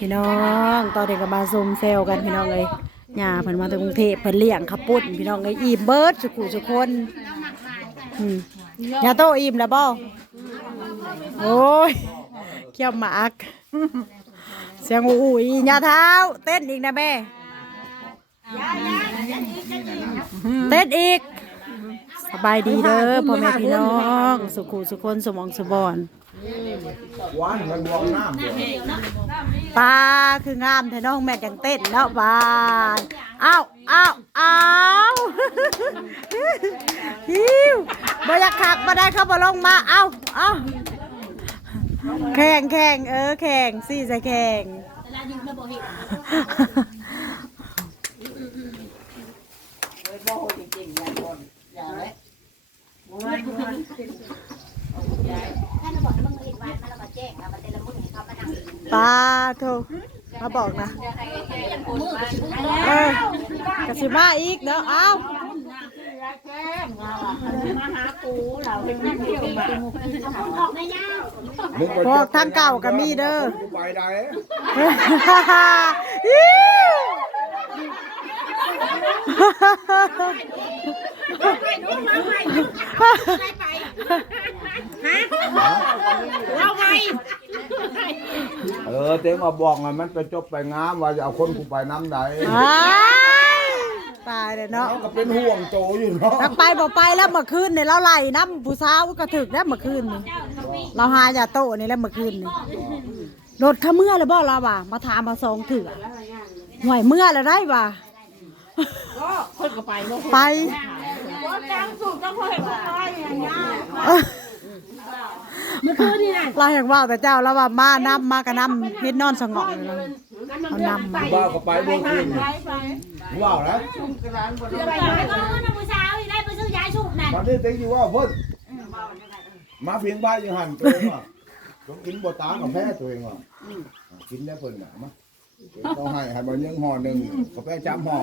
พี่น้องตอนเด็กก็มาซุมเซลกันพี่น้องเลยย่าเพิ่นมาจากกรุงเทพเพิ่นเลี้ยงขับปุ้นพี่น้องเลยอิ่มเบิร์ดสุขุสุคนอืมยาโตอิ่มแล้วบ่โอ้ยเขี้ยวหมากเสียงอู้อียาเท้า เต้นอีกนะแม่เต้นอีกสบายดีเด้อพ่อแม่พี่น้อง สุขุสุคนสมองสมบอน หวานมันบวงน้ำเดียวปลาคืองามแท้น้องแม่จังเต้นเนาะบานอ้าวอ้าวอ้าวฮิวบ่อยากขักบ่ได้เข้าบ่ลงมาเอ้าเอ้าแข่งแข่งเออแข่งสี่ใส่แข่ง ปลาโทมาบอกนะ เออกระสิมาอีกเด้อเอ้าบอกทางเก่าก็มีเด้อกูไปได้ อิ๊วเออเต็งมาบอกไงมันไปจบไปงามว่าจะเอาคนกูไปน้ำไหนอ้ายตายเลยเนาะเขาก็เป็นห่วงโจอยู่เนาะ ทักไปบอกไปแล้วเมื่อคืนเนี่ยเราไล่น้ำผู้สาวก็ถึกได้เมื่อคืนนี่เราหาอย่าโตะนี่แล้วเมื่อคืนนี่รถเข้าเมื่อแล้วบ่เราว่ะมาถามมาสองเถื่อหน่วยเมื่อแล้วได้ว่ะไป เมื่อคืนนี่นะเราเห็นว่าแต่เจ้าแล้วว่ามาน้ำมากระน้ำเฮ็ดนอนสงบเลย เอาน้ำมา บ้าก็ไปเมื่อคืนว้าวแล้วไปก็น้ำมือเช้าอีได้ไปซื้อยาสูบนั่นมันนี่เต็งอยู่ว่าเพิ่นมาเพียงบ้านยังหันตัวเองว่ะต้องกินบตากับแพ้ตัวเองว่ะกินได้เพิ่นน่ะมาต้องให้ให้มันยังห่อหนึ่งกาแฟจำห่อ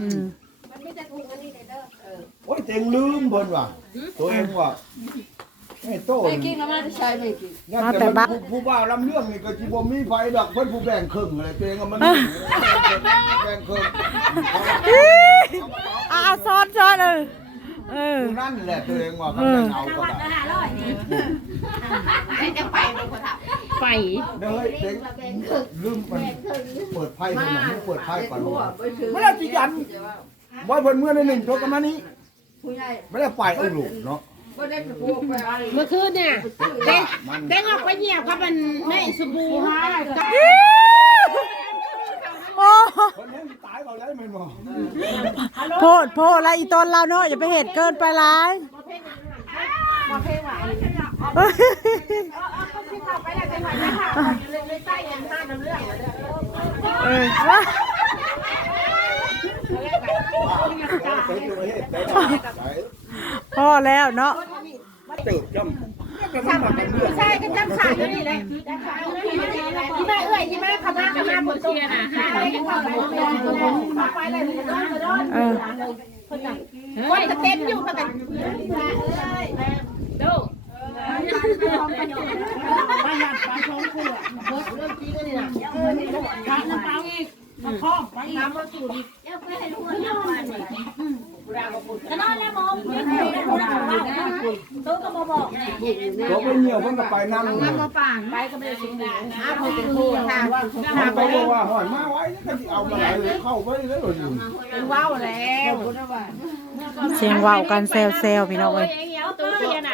อืม โอ้ยเต็งลืมเพิ่นว่ะตัวเองว่ะไอ้โต้ไม่กินแล้วมาใช้ไม่กินแต่บ้าผู้บ่าวลำเรื่องนี่ก็สิบ่มีไฟดอกเพิ่นผู้แบ่งครึ่งอะไรตัวเองก็มันแบ่งครึ่งอ่าซ้อนซ้อนเออเออนั่นแหละตัวเองว่าเขาแบ่งเอาก็ได้ห้าร้อยนี่จะไปเป็นคนขับเด้อเฮ้ยเต็งลืมมันเปิดไพ่มันน่ะเปิดไพ่ก่อนไม่ได้สิยันว่าเพิ่นเมื่อในหนึ่งตัวกันมานี้ ไม่ได้ไปเอาลูกเนาะเมื่อคืนเนี่ยเด้งเด้งออกไปเหยียบครับมันแม่สบู่กับโอ้คนนี้ตายเขาแล้วแม่นบ่โพดโพดอะไรอีตนเราเนาะอย่าไปเหตุเกินไปร้ายเอ้ยเออเต็งอยู่ประเทศเต็งไป พอแล้วเนาะตื่นจำใช่ก็จำสายอยู่นี่เลยที่แม่เอ้ยที่แม่ขมาขมาบนตัวนะอะไรกันต่อไปไปเลยไปเลยเออคนจะเต็มอยู่กันดูจะนอนแล้วมองไม่ได้รู้นะว่าตัวก็บอกบอกตัวไปเหี่ยวเพิ่นก็ไปนั่งไปก็ไม่ได้สิ่งใดอ้าวคนเป็นคู่ค่ะถ้าไปบอกว่าหอยมาไว้ก็สิเอามาไหลเข้าไปเลยเป็นว้าวแล้วเสียงว้าวกันแซวแซวพี่น้องเอ้ย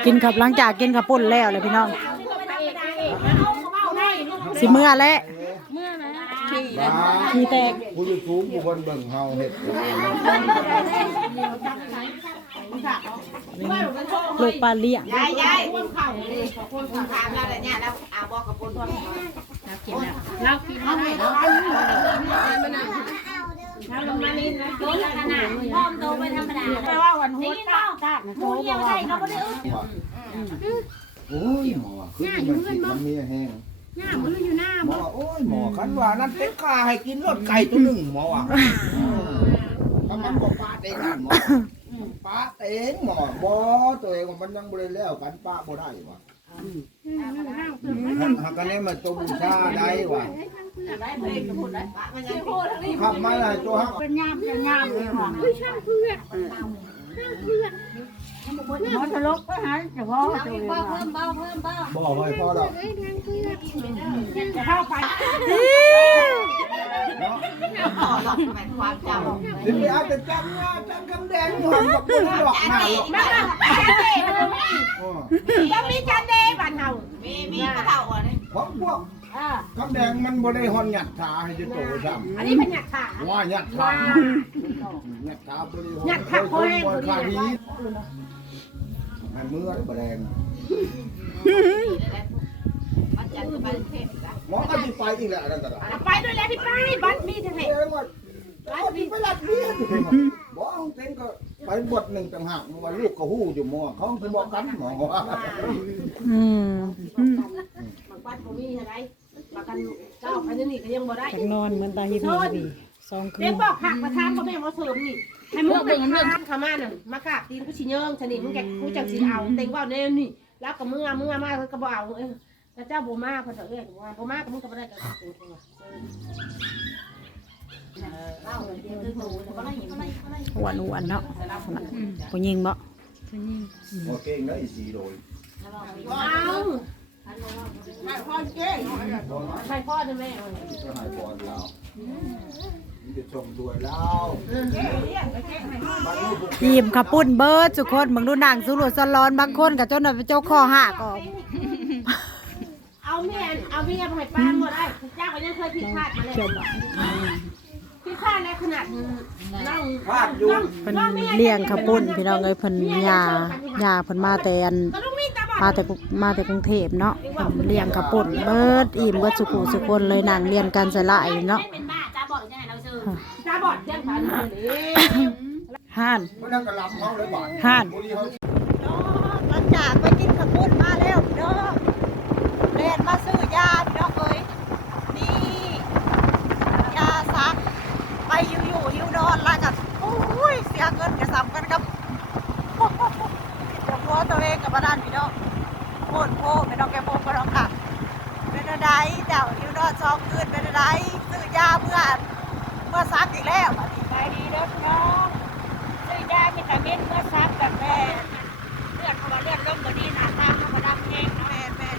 กินขับหลังจากกินขับปุ่นแล้วเลยพี่น้องสิเมื่อแล้ว บ้าขี้แตกผู้อยู่สูงผู้คนเบิ่งเฮาเฮ็ดลูกปลาเลี้ยงยายยายคนเข่าเลยคนเข่าถามเราอะไรเนี่ยแล้วอาบอกกับคนเรากินเรากินเรากินเราเราลงมานี่นะโดนขนาดพ่อมโตไปธรรมดาแปลว่าวันหันี่วเนาะมูเยี่ยวได้เขาไม่ได้อึดโอ้ยหมอคือมันมันมีแห้ง หน้ามืออยู่หน้าหมอโอ้ยหมอคันว่านั้นเต็กขาให้กินรสไก่ตัวหนึ่งหมออะถ้ามันก็ปาเต็งหมอปาเต็งหมอบ่ตัวเองมันยังบ่ได้แล้วกันปาบ่ได้ว่ะหากกันนี้มันตัวบูชาได้ว่ะขับมาเลยตัวฮักเป็นยามเป็นยามเลยค่ะ หมอทะลกไปหาเฉพาะตัวเองเพิ่มเบาเพิ่มเบาบอกไว้พอแล้วจะเข้าไปนาะสิไปเอาแต่จำว่าจำคำแดงหันกับคนหลอกหน้าหลอกหน้าอ๋อต้องมีจันเดย์บ้านเฮาของพวกคำแดงมันบ่ได้ฮอนหยัดขาให้จะโตซ้ำอันนี้เป็นหยัดขาว่าหยัดขาหยัดขาบ่ได้ฮอนหยัดขา โคแห้งบ่บ่ขาดีดีนะให้มือได้บ่แดงหมอก็สิไปอีกแหละนั่นก็ได้ไปด้วยแล้วพี่ไปบัดมีเท่าไหร่เอ้ยว่าก็สิไปรัดเรียนบ่เอาเต็งก็ไปบทหนึ่งต่างหากว่าลูกก็ฮู้อยู่หมอเขาสิบอกกันหมอว่าอืมบางวันบ่มีเท่าไหร่ประกันเจ้าอันนี้ก็ยังบ่ได้จักนอนเหมือนตาหิบหนีสองคืเด็นกบอกหักประทานบ่แม่นว่าเสริมนี่ ให้มึงเป็นเรื่องขามาน่ะมาขาบตีนกูสิเยิงชนิดมึงแกกูจังสิเอาเต็งว่าแน่นี่ แล้วก็มึงอะมึงอะมาก็บ่เอาเอ้ยแล้วเจ้าบ่มาเพิ่นเอ้ยว่าบ่มาก็มึงก็บ่ได้ก็เป็นตัวเล่าเดี๋ยวคือหนูบ่ได้บ่ได้บ่ได้หวานหวนเนาะผู้หญิงบ่โอเคได้นอีสีโดยว้าวให้พ่อเจ้ให้พ่อจะแม่ก็ให้พรเรานี่ จะชมด้วยเราบางลูกทีมขับปุ้นเบิร์ดทุกคนบางดูหนังสุรุสร้อนบางคนกับเจ้าหน้าเจ้าข้อหักออกเอาเมียเอาเมียไปป้านบ่ได้เจ้าก็ยังเคยผิดพลาดมาแล้วผิดพลาดในขนาดนั่งพลาดอยู่เพิ่นเลี้ยงขับปุ้นพี่น้องเอ้ยเพิ่นยายาเพิ่นมาแต่อันก็ต้องมีตาบอดมาแต่กรุมาแต่กรุงเทพเนาะเพิ่นเลี้ยงขับปุ้นเบิดอิ่มเบิดสุขุสุคนเลยนั่งเรียนกันสลายเนาะ อดเที่ยงพันเลยห่านห่านหลังจากไปกินขับปุ้นมาแล้วพี่น้องเล่นมาซื้อยาพี่น้องเอ้ยนี่ยาซัก ไปอยู่อยู่หิวนอนแล้วกับโอ้ยเสียเงินกระสำกันกับเดี๋ยวพัวตัวเองกับบ้านพี่น้องโคตรโพไม่ต้องแกโพก็ต้องค่ะเป็นอะไรเดี๋ยวหิวนอนสองคืนเป็นอะไรซื้อยาเมื่อเมื่อซักอีกแล้วอันนี้ไปดีเด้อพี่น้องซื้อยาวิตามินเมื่อซักแบบแม่เลือดเขาว่าเลือดลมบ่ดีหน้าตาเขาบ่ดำแห้งเนาะแม่แม่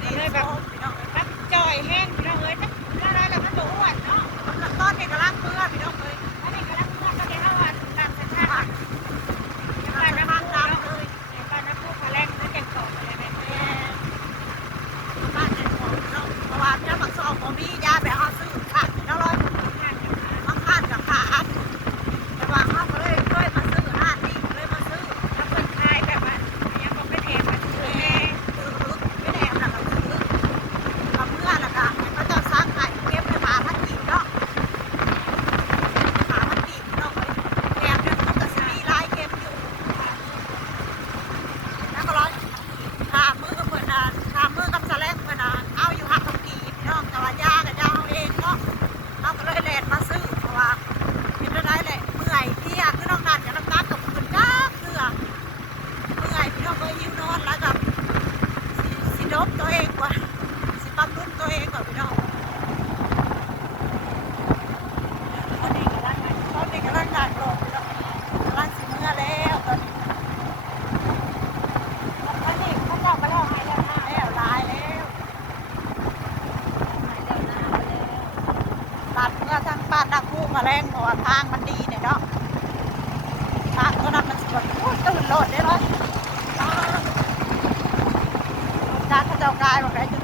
นี่เลยแบบพี่น้องมันจ่อยแห้งพี่น้องเอ้ยถ้าได้แล้วมันบ่อ้วนเนาะ ตอนนี้กำลังเมื่อพี่น้องเลย อันนี้ก็แล้วก็จะได้ว่าการสัญชาติยังไงนะมันดำเลยตอนนั้นพวกพลังนั่นยังตกอะไรแบบนี้ บ้านเด็กของพี่น้องเพราะว่าเจ้าบักซองของมียาแบบเขาซื้อขาดพี่น้องเลยมาขาดกับขาดแต่ว่าเขาก็เลยช่วยมาซื้อห้านี่เลยมาซื้อ ถ้าคนไทยแบบว่ายังบอกไม่เห็นมันคือแห้ง ซื้อไม่แน่ละก็ซื้อกับเมื่อละก็ให้พระเจ้าสร้างไข่เก็บไปหาพันกีบเนาะหาพันกีบเนาะเลยแถมยังต้องกระสีลายเก็บอยู่แล้วก็ร้อยถามมือกับเพื่อนนะถามมือกับสแลงเพื่อนนะเอาอยู่หักกับกีบพี่น้องแต่ว่ายากับยาเอาเองเนาะเราก็เลยแลนมาซื้อเพราะว่าเป็นได้แหละเมื่อยเพลียคือน้องนัดกับน้ำตาลกับคืนจ้าเกลือเมื่อยพี่น้องก็ยิ้วนอนแล้วกับ สิดบตัวเองก่อนสิบำรุงตัวเองก่อนพี่น้องตอนนี้กำลังงานตอนนี้กำลังงานโลกพี่น้องกำลังสิเมื่อแล้วตอนนี้ อันนี้เขาบอกมาแล้วหายแล้วนะ แล้วลายแล้ว หายแล้วนะไปแล้ว ตัดเมื่อทั้งบ้านนักคู่มา แรงเพราะว่าทางมันดีเนี่ยเนาะทางตัวนั้นมันสวยโอ้ยตื่นโลดได้เลยทางเขาเจ้ากายบอกได้จุดนี้คน